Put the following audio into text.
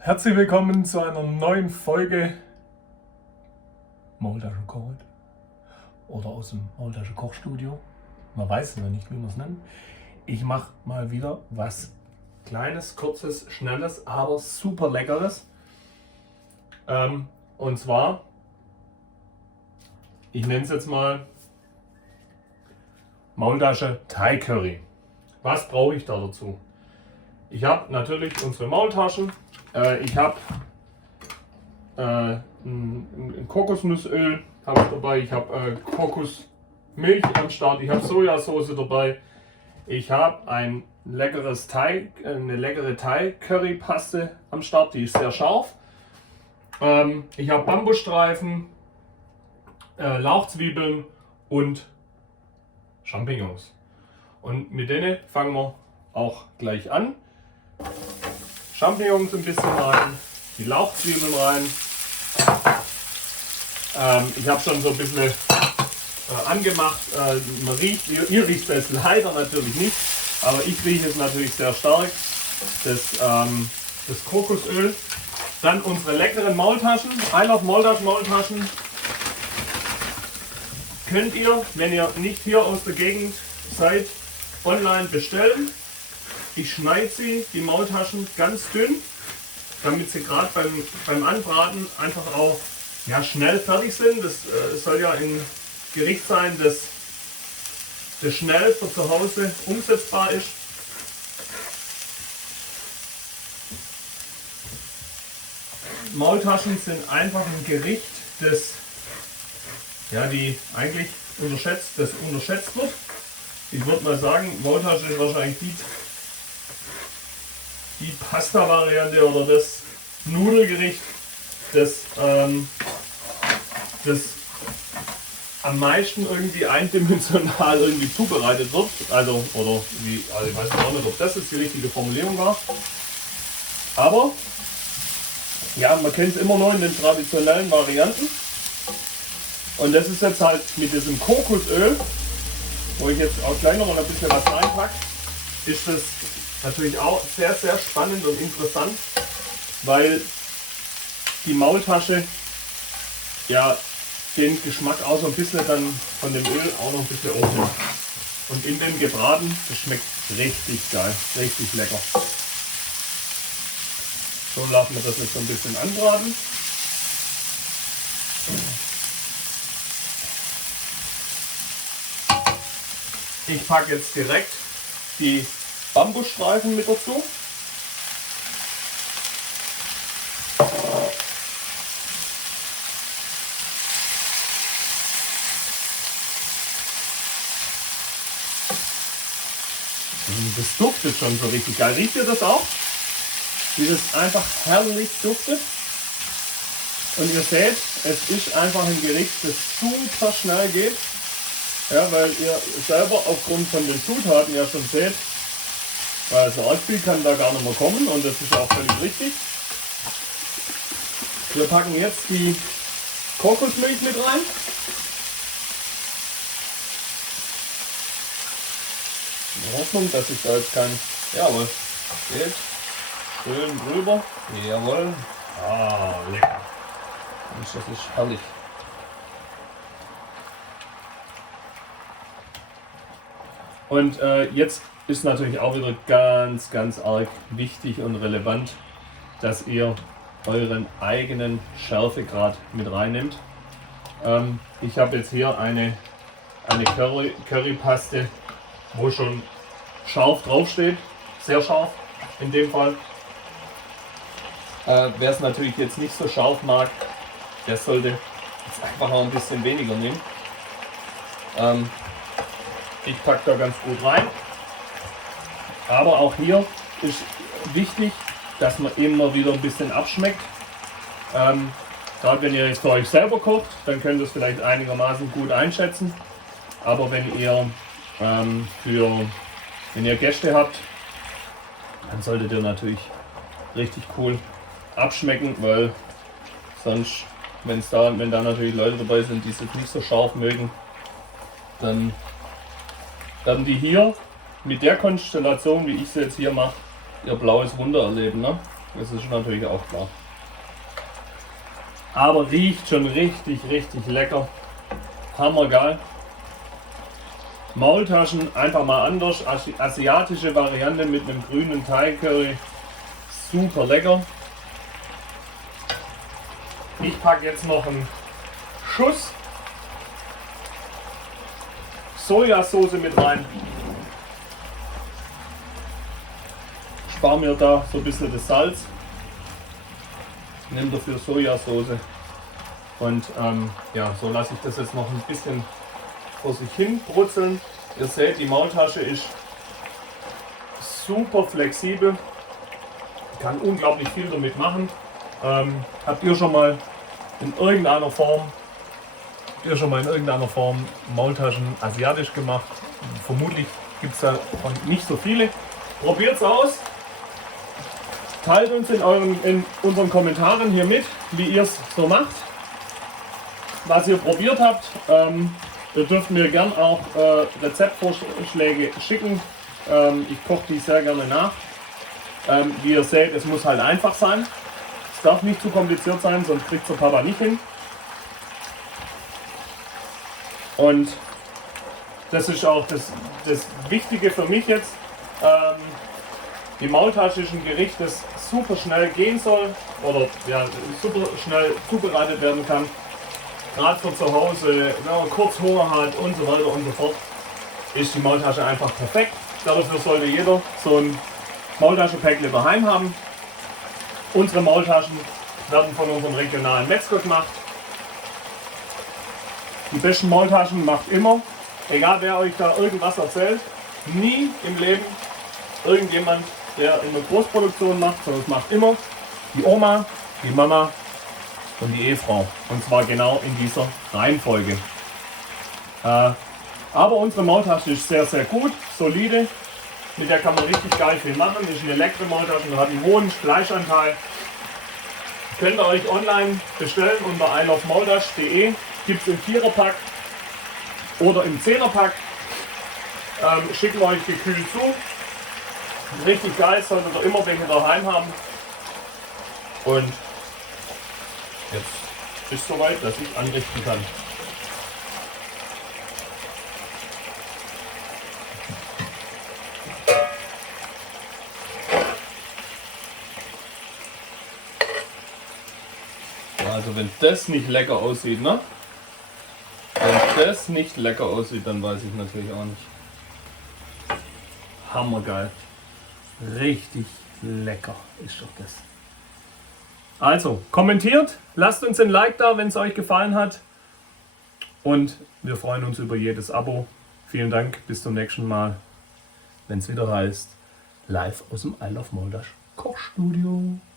Herzlich willkommen zu einer neuen Folge Maultasche kocht oder aus dem Maultasche Kochstudio. Man weiß es noch nicht, wie man es nennt. Ich mache mal wieder was Kleines, Kurzes, Schnelles, aber super Leckeres. Und zwar, ich nenne es jetzt mal Maultasche Thai Curry. Was brauche ich da dazu? Ich habe natürlich unsere Maultaschen. Ich habe ein Kokosnussöl habe ich dabei. Ich habe Kokosmilch am Start. Ich habe Sojasauce dabei. Ich habe eine leckere Thai-Curry-Paste am Start. Die ist sehr scharf. Ich habe Bambusstreifen, Lauchzwiebeln und Champignons. Und mit denen fangen wir auch gleich an. Champignons ein bisschen rein, die Lauchzwiebeln rein. Ich habe schon so ein bisschen angemacht. Man riecht, ihr riecht es leider natürlich nicht, aber ich rieche es natürlich sehr stark. Das Kokosöl. Dann unsere leckeren Maultaschen. I Love Maultaschen. Könnt ihr, wenn ihr nicht hier aus der Gegend seid, online bestellen. Ich schneide die Maultaschen ganz dünn, damit sie gerade beim Anbraten einfach auch schnell fertig sind. Das soll ja ein Gericht sein, das schnell für zu Hause umsetzbar ist. Maultaschen sind einfach ein Gericht, das eigentlich unterschätzt wird. Ich würde mal sagen, Maultasche ist wahrscheinlich die Pasta-Variante oder das Nudelgericht, das am meisten irgendwie eindimensional irgendwie zubereitet wird. Also ich weiß auch nicht, ob das jetzt die richtige Formulierung war. Aber ja, man kennt es immer noch in den traditionellen Varianten. Und das ist jetzt halt mit diesem Kokosöl, wo ich jetzt auch gleich noch mal ein bisschen was reinpacke, ist das natürlich auch sehr, sehr spannend und interessant, weil die Maultasche den Geschmack auch so ein bisschen dann von dem Öl auch noch ein bisschen aufnimmt. Und in dem Gebraten, das schmeckt richtig geil, richtig lecker. So lassen wir das jetzt so ein bisschen anbraten. Ich packe jetzt direkt die Bambusstreifen mit dazu. Das duftet schon so richtig geil. Riecht ihr das auch? Wie das einfach herrlich duftet. Und ihr seht, es ist einfach ein Gericht, das super schnell geht. Ja, weil ihr selber aufgrund von den Zutaten ja schon seht, also arg viel kann da gar nicht mehr kommen und das ist auch völlig richtig. Wir packen jetzt die Kokosmilch mit rein. In Hoffnung, dass ich da jetzt jawohl, geht, schön drüber, jawohl, lecker. Das ist herrlich. Und jetzt ist natürlich auch wieder ganz, ganz arg wichtig und relevant, dass ihr euren eigenen Schärfegrad mit reinnimmt. Ich habe jetzt hier eine Currypaste, wo schon scharf draufsteht, sehr scharf in dem Fall. Wer es natürlich jetzt nicht so scharf mag, der sollte jetzt einfach noch ein bisschen weniger nehmen. Ich packe da ganz gut rein. Aber auch hier ist wichtig, dass man immer wieder ein bisschen abschmeckt. Gerade wenn ihr jetzt für euch selber kocht, dann könnt ihr es vielleicht einigermaßen gut einschätzen. Aber wenn ihr Gäste habt, dann solltet ihr natürlich richtig cool abschmecken, weil sonst, wenn da natürlich Leute dabei sind, die es jetzt nicht so scharf mögen, dann werden die hier mit der Konstellation, wie ich sie jetzt hier mache, ihr blaues Wunder erleben. Ne? Das ist natürlich auch klar. Aber riecht schon richtig, richtig lecker. Hammergeil. Maultaschen einfach mal anders. Asiatische Variante mit einem grünen Thai-Curry. Super lecker. Ich packe jetzt noch einen Schuss Sojasauce mit rein. Spare mir da so ein bisschen das Salz. Nehme dafür Sojasauce. Und ja, so lasse ich das jetzt noch ein bisschen vor sich hin brutzeln. Ihr seht, die Maultasche ist super flexibel. Kann unglaublich viel damit machen. Habt ihr schon mal in irgendeiner Form Maultaschen asiatisch gemacht? Vermutlich gibt es davon nicht so viele. Probiert es aus. Teilt uns in unseren Kommentaren hier mit, wie ihr es so macht, was ihr probiert habt. Ihr dürft mir gern auch Rezeptvorschläge schicken. Ich koche die sehr gerne nach. Wie ihr seht, es muss halt einfach sein. Es darf nicht zu kompliziert sein, sonst kriegt der Papa nicht hin. Und das ist auch das Wichtige für mich jetzt. Die Maultasche ist ein Gericht, das super schnell gehen soll oder ja, super schnell zubereitet werden kann. Gerade für zu Hause, wenn man kurz Hunger hat und so weiter und so fort, ist die Maultasche einfach perfekt. Dafür sollte jeder so ein Maultaschenpäckle daheim haben. Unsere Maultaschen werden von unserem regionalen Metzger gemacht. Die besten Maultaschen macht immer, egal wer euch da irgendwas erzählt, nie im Leben irgendjemand, der in der Großproduktion macht, sondern es macht immer die Oma, die Mama und die Ehefrau. Und zwar genau in dieser Reihenfolge. Aber unsere Maultasche ist sehr, sehr gut, solide. Mit der kann man richtig geil viel machen. Das ist eine leckere Maultasche, hat einen hohen Fleischanteil. Könnt ihr euch online bestellen unter ilovemaltasch.de. Gibt es im 4er-Pack oder im 10er-Pack. Schicken wir euch gekühlt zu. Richtig geil, solltet ihr immer welche daheim haben. Und jetzt ist es soweit, dass ich anrichten kann. Also wenn das nicht lecker aussieht, ne? Wenn das nicht lecker aussieht, dann weiß ich natürlich auch nicht. Hammergeil. Richtig lecker ist doch das. Also, kommentiert, lasst uns ein Like da, wenn es euch gefallen hat. Und wir freuen uns über jedes Abo. Vielen Dank, bis zum nächsten Mal, wenn es wieder heißt, live aus dem I Love Maltasch Kochstudio.